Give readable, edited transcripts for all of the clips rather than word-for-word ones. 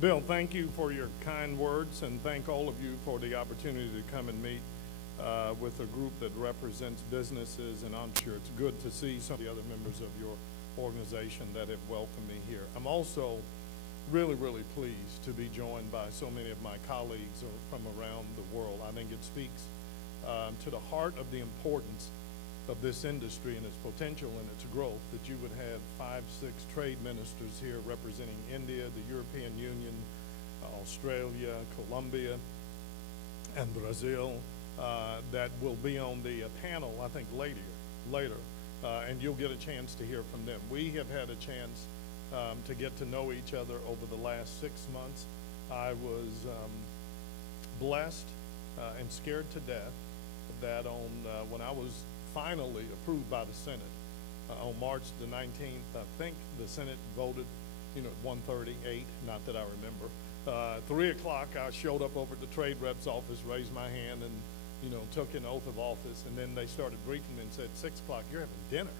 Bill, thank you for your kind words, and thank all of you for the opportunity to come and meet with a group that represents businesses, and I'm sure it's good to see some of the other members of your organization that have welcomed me here. I'm also really, really pleased to be joined by so many of my colleagues from around the world. I think it speaks to the heart of the importance of this industry and its potential and its growth, that you would have 5, 6 trade ministers here representing India, the European Union, Australia, Colombia, and Brazil that will be on the panel, I think, later, and you'll get a chance to hear from them. We have had a chance to get to know each other over the last 6 months. I was blessed and scared to death that when I was finally approved by the Senate on March the 19th, I think the Senate voted, at 1:38, not that I remember. 3 o'clock, I showed up over at the trade rep's office, raised my hand, and took an oath of office, and then they started briefing me and said, 6 o'clock, you're having dinner.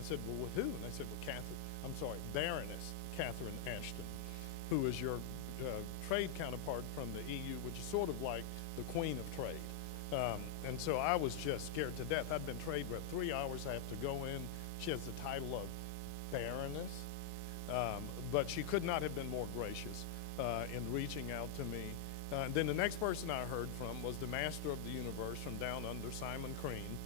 I said, well, with who? And they said, well, Baroness Catherine Ashton, who is your trade counterpart from the EU, which is sort of like the queen of trade. And so I was just scared to death. I'd been trade rep 3 hours. I have to go in. She has the title of Baroness, but she could not have been more gracious in reaching out to me. And then the next person I heard from was the master of the universe from down under, Simon Crean,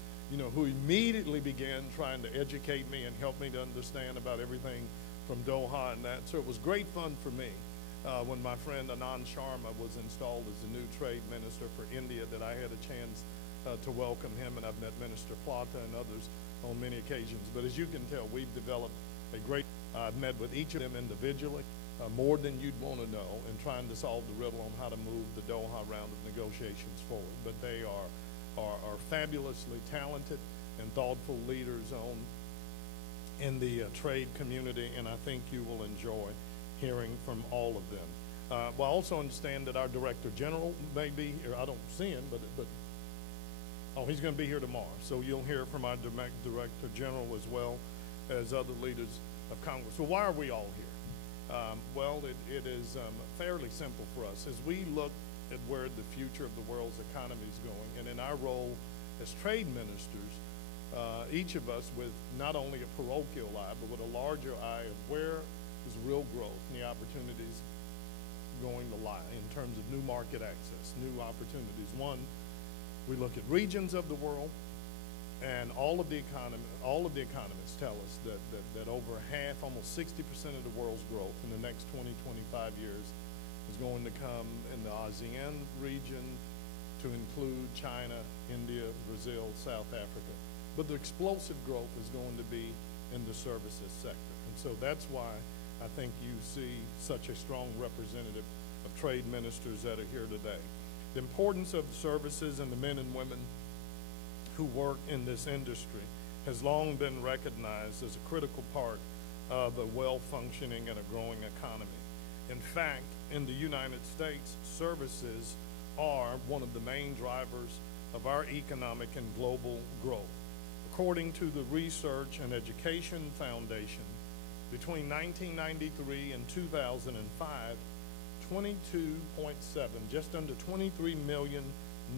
who immediately began trying to educate me and help me to understand about everything from Doha and that. So it was great fun for me when my friend Anand Sharma was installed as the new trade minister for India, that I had a chance to welcome him, and I've met Minister Plata and others on many occasions. But as you can tell, we've developed a great, I've met with each of them individually, more than you'd want to know, and trying to solve the riddle on how to move the Doha round of negotiations forward. But they are fabulously talented and thoughtful leaders in the trade community, and I think you will enjoy hearing from all of them. Well, I also understand that our Director General may be here. I don't see him, but he's going to be here tomorrow. So you'll hear from our Director General as well as other leaders of Congress. So why are we all here? Well, it is fairly simple for us. As we look at where the future of the world's economy is going, and in our role as trade ministers, each of us with not only a parochial eye, but with a larger eye of where is real growth and the opportunities going to lie in terms of new market access, new opportunities. One, we look at regions of the world, and all of the economists tell us that over half, almost 60% of the world's growth in the next 20, 25 years is going to come in the ASEAN region, to include China, India, Brazil, South Africa. But the explosive growth is going to be in the services sector. And so that's why I think you see such a strong representative of trade ministers that are here today. The importance of services and the men and women who work in this industry has long been recognized as a critical part of a well-functioning and a growing economy. In fact, in the United States, services are one of the main drivers of our economic and global growth. According to the Research and Education Foundation, between 1993 and 2005, 22.7, just under 23 million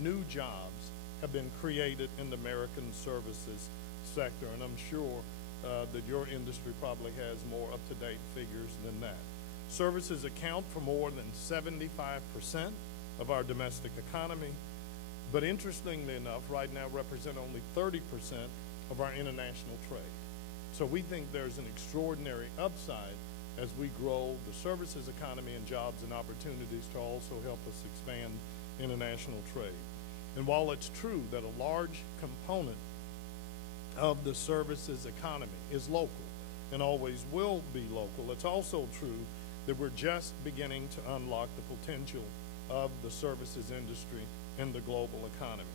new jobs have been created in the American services sector, and I'm sure that your industry probably has more up-to-date figures than that. Services account for more than 75% of our domestic economy, but interestingly enough, right now represent only 30% of our international trade. So we think there's an extraordinary upside as we grow the services economy and jobs and opportunities to also help us expand international trade. And while it's true that a large component of the services economy is local and always will be local, it's also true that we're just beginning to unlock the potential of the services industry in the global economy.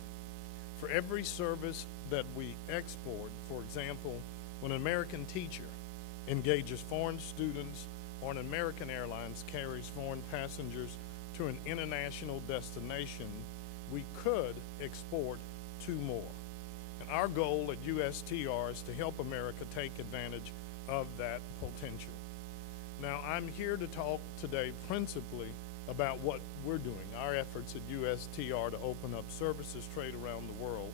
For every service that we export, for example, when an American teacher engages foreign students, or an American Airlines carries foreign passengers to an international destination, we could export 2 more. And our goal at USTR is to help America take advantage of that potential. Now, I'm here to talk today principally about what we're doing, our efforts at USTR to open up services trade around the world.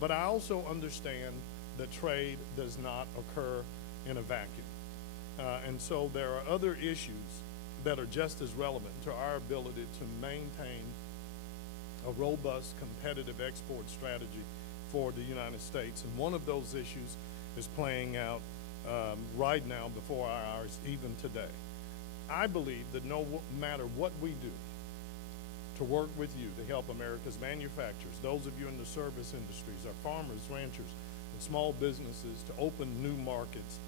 But I also understand that trade does not occur in a vacuum. And so there are other issues that are just as relevant to our ability to maintain a robust, competitive export strategy for the United States. And one of those issues is playing out right now before our eyes, even today. I believe that no matter what we do to work with you to help America's manufacturers, those of you in the service industries, our farmers, ranchers, and small businesses to open new markets,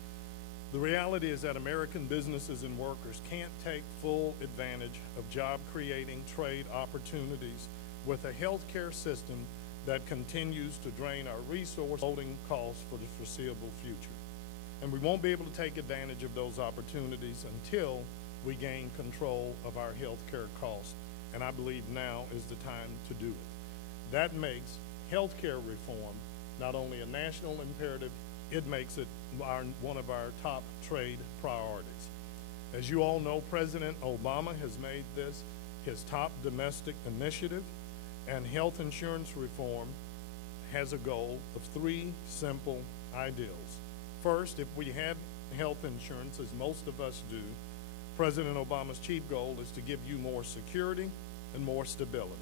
the reality is that American businesses and workers can't take full advantage of job-creating trade opportunities with a healthcare system that continues to drain our resource holding costs for the foreseeable future. And we won't be able to take advantage of those opportunities until we gain control of our healthcare costs. And I believe now is the time to do it. That makes healthcare reform not only a national imperative, it makes it one of our top trade priorities. As you all know, President Obama has made this his top domestic initiative, and health insurance reform has a goal of 3 simple ideals. First, if we had health insurance, as most of us do, President Obama's chief goal is to give you more security and more stability.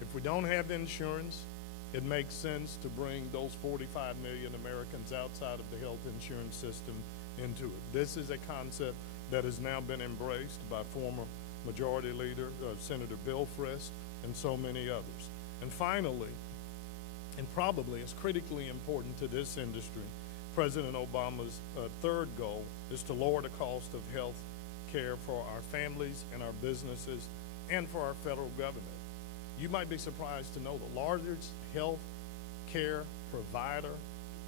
If we don't have insurance, it makes sense to bring those 45 million Americans outside of the health insurance system into it. This is a concept that has now been embraced by former Majority Leader Senator Bill Frist and so many others. And finally, and probably as critically important to this industry, President Obama's third goal is to lower the cost of health care for our families and our businesses and for our federal government. You might be surprised to know the largest health care provider,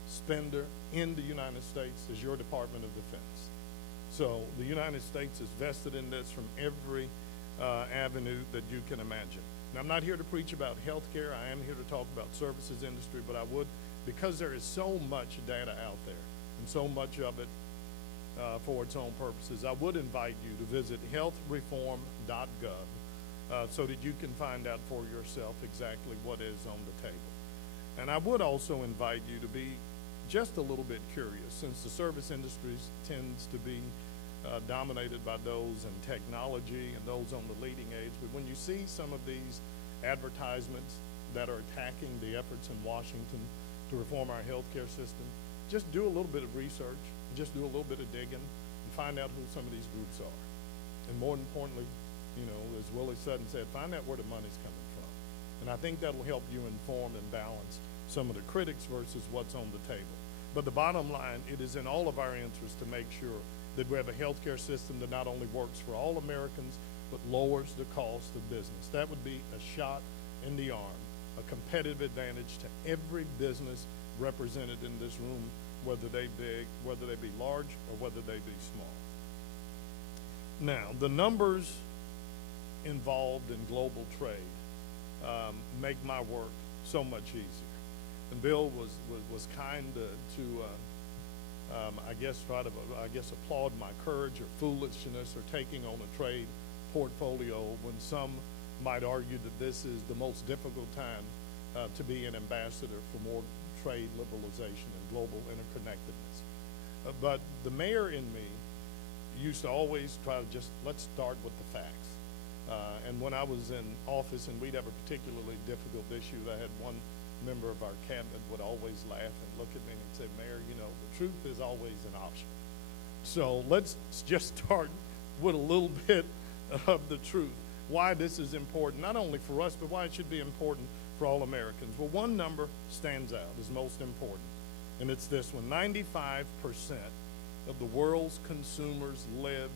spender in the United States is your Department of Defense. So the United States is vested in this from every avenue that you can imagine. Now, I'm not here to preach about health care. I am here to talk about services industry, but I would, because there is so much data out there and so much of it for its own purposes, I would invite you to visit healthreform.gov so that you can find out for yourself exactly what is on the table. And I would also invite you to be just a little bit curious, since the service industry tends to be dominated by those in technology and those on the leading edge. But when you see some of these advertisements that are attacking the efforts in Washington to reform our healthcare system, just do a little bit of research, just do a little bit of digging, and find out who some of these groups are. And more importantly, you know, as Willie Sutton said, find out where the money's coming from. And I think that'll help you inform and balance some of the critics versus what's on the table. But the bottom line, it is in all of our interest to make sure that we have a healthcare system that not only works for all Americans, but lowers the cost of business. That would be a shot in the arm, a competitive advantage to every business represented in this room, whether they be large or whether they be small. Now, the numbers involved in global trade make my work so much easier. And Bill was kind to I guess applaud my courage or foolishness or taking on a trade portfolio when some might argue that this is the most difficult time to be an ambassador for more trade liberalization and global interconnectedness. But the mayor in me used to always try to just, let's start with the facts. And when I was in office and we'd have a particularly difficult issue, I had one member of our cabinet would always laugh and look at me and say, Mayor, you know, the truth is always an option. So let's just start with a little bit of the truth. Why this is important, not only for us, but why it should be important for all Americans. Well, one number stands out as most important, and it's this one. 95% of the world's consumers live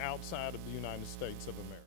outside of the United States of America.